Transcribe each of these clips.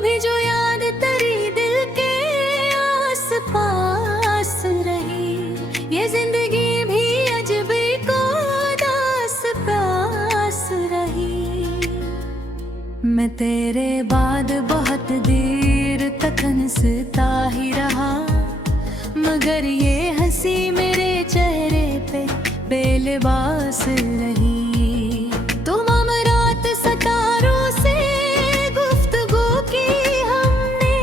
कभी जो याद तेरी दिल के आस पास रही, ये जिंदगी भी अजबी को दास प्यास रही। मैं तेरे बाद बहुत देर तक हंसता ही रहा, मगर ये हंसी मेरे चेहरे पे बेलिबास रही। तुम रात सितारों से गुफ्तगू की हमने,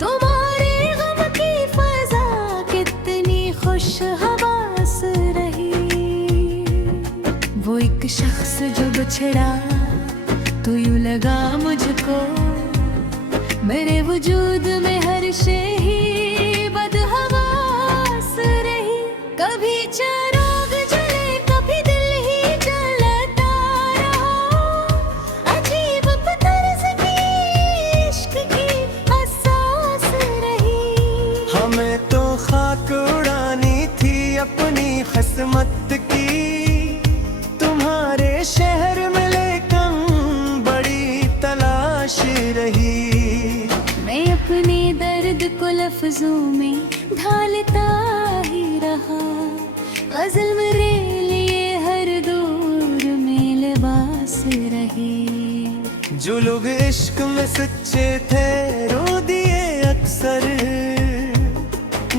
तुम्हारे गम की फजा कितनी खुश हवास रही। वो एक शख्स जो बिछड़ा तो यूं लगा मुझको, मेरे वजूद में हर शे ही बदहवास रही। कभी चिराग जले कभी दिल ही जलता रहा, अजीब तर्ज की इश्क की हसास रही। हमें तो खाक उड़ानी थी अपनी किस्मत की, तुम्हारे शहर में लेकिन बड़ी तलाश रही। मैं अपने दर्द को लफ्जों में ढालता ही रहा, गज़ल मेरे लिए हर दौर में लिबास रही। जो लोग इश्क में सच्चे थे रो दिए अक्सर,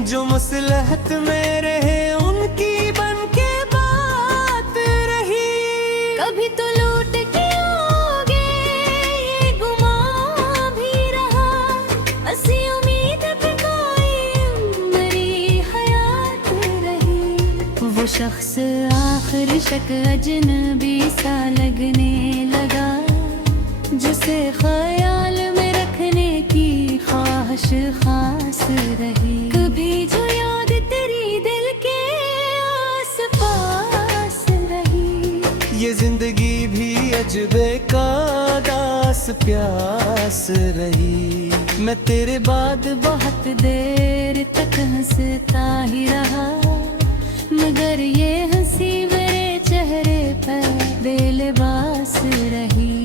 जो मसलहत में रहे उनकी बन के बात रही। कभी तो लौट के आओगे ये गुमान भी रहा, ऐसी उम्मीद पे कायम मेरी हयात रही। वो शख्स आखिर शक अजनबी सा लगने लगा, जिसे ख्याल में रखने की ख्वाहिश खास रही। कभी जो याद तेरी दिल के आस पास रही, ये जिंदगी भी अजबे का दास प्यास रही। मैं तेरे बाद बहुत देर तक हंसता ही रहा, मगर ये हंसी मेरे चेहरे पर बेलिबास रही।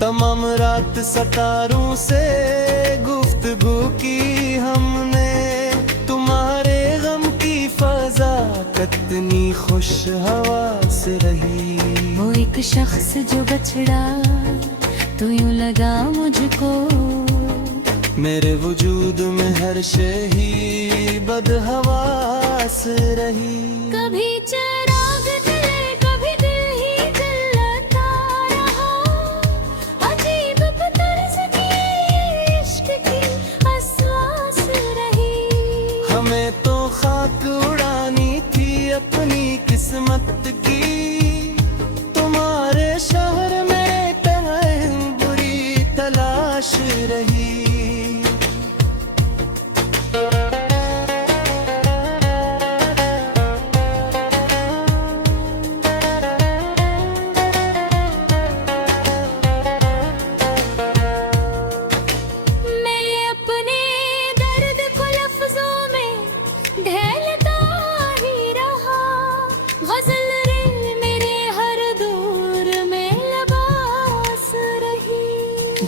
तमाम रात सितारों से गुफ्तगू की हमने, तुम्हारे गम की फजा कितनी खुश हवास रही। वो एक शख्स जो बछड़ा तो यूं लगा मुझको, मेरे वजूद में हर शे ही बदहवास रही। कभी चिराग जले कभी दिल ही जलता रहा, अजीब तर्ज की इश्क की हसास रही। हमें तो खाक उड़ानी थी अपनी किस्मत की, तुम्हारे शहर में तहम बुरी तलाश रही।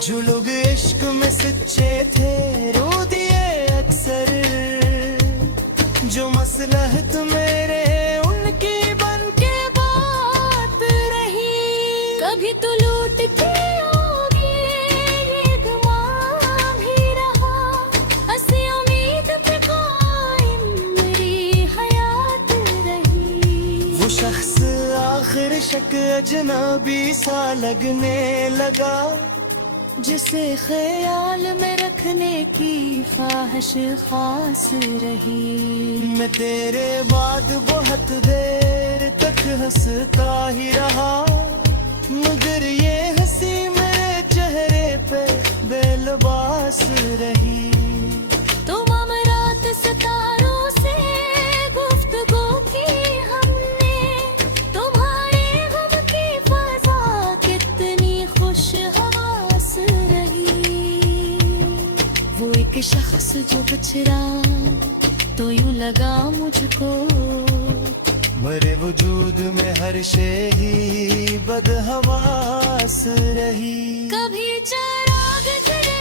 जो लोग इश्क में सच्चे थे रो दिए अक्सर, जो मसलहत मेरे उनकी बन के बात रही। कभी तो लौट के आओगे ये गुमान भी रहा, ऐसी उम्मीद पे कायम मेरी हयात रही। वो शख्स आखिर शक अजनबी सा लगने लगा, जिसे ख्याल में रखने की ख्वाहिश खास रही। मैं तेरे बाद बहुत देर तक हंसता ही रहा, मगर ये हंसी मेरे चेहरे पे बेलिबास रही। तुम रात सितारों से गुफ्तगू की हमने, तुम्हारे गम की फजा कितनी खुश हवास रही। वो एक शख्स जो बिछड़ा तो यूं लगा मुझको, मेरे वजूद में हर शे ही बदहवास रही। कभी चिराग जले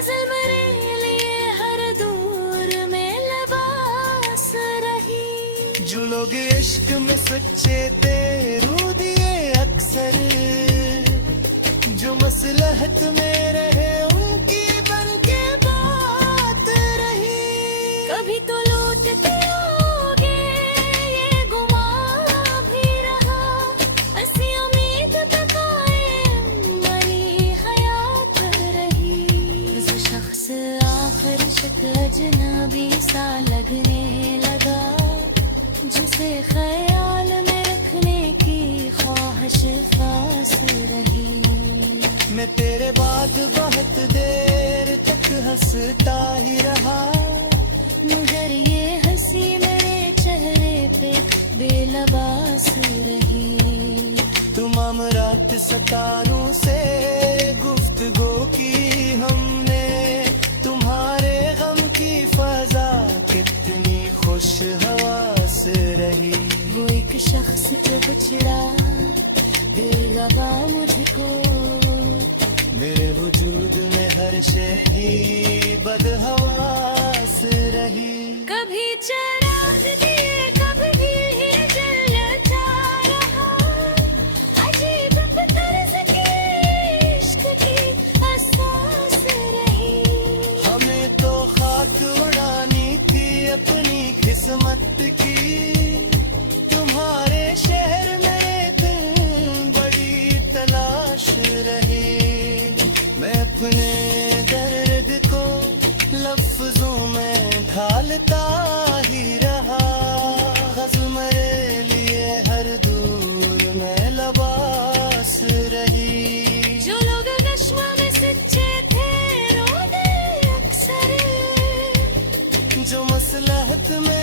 गजल मेरे लिए हर दूर में लिबास रही। जो लोग इश्क में सच्चे थे रो दिए अक्सर, जो मसलहत में रहे उनकी बन के बात रही। कभी तो लौटते होगे ये गुमा भी रहा, ऐसी उम्मीद पे कायम मरी हयात रही। जो शख्स आखिर शक्ल अजनबी सा लगने लगा, जिसे ख्याल में रखने की ख्वाहिश खास रही। मैं तेरे बाद बहुत देर तक हंसता ही रहा, मगर ये हंसी मेरे चेहरे पे बेलबास रही। तमाम रात सतारों से गुफ्तगू की हमने, तुम्हारे गम की फजा कितनी खुश हवास रही। वो एक शख्स जो बिछड़ा दिल गवा मुझको, मेरे वजूद में हर शय ही बदहवास रही। कभी चराग दिए कभी जलता रहा, अजीब तर्ज की इश्क की एहसास रही। हमें तो खाक उड़ानी थी अपनी किस्मत की, तुम्हारे शहर में फिर बड़ी तलाश रही। मैं अपने दर्द को लफ्जों में ढालता ही रहा, ग़ज़ल मेरे लिए हर दूर में लबास रही। जो लोग नश्वा में सच्चे थे रोने अक्सर, जो मसलहत में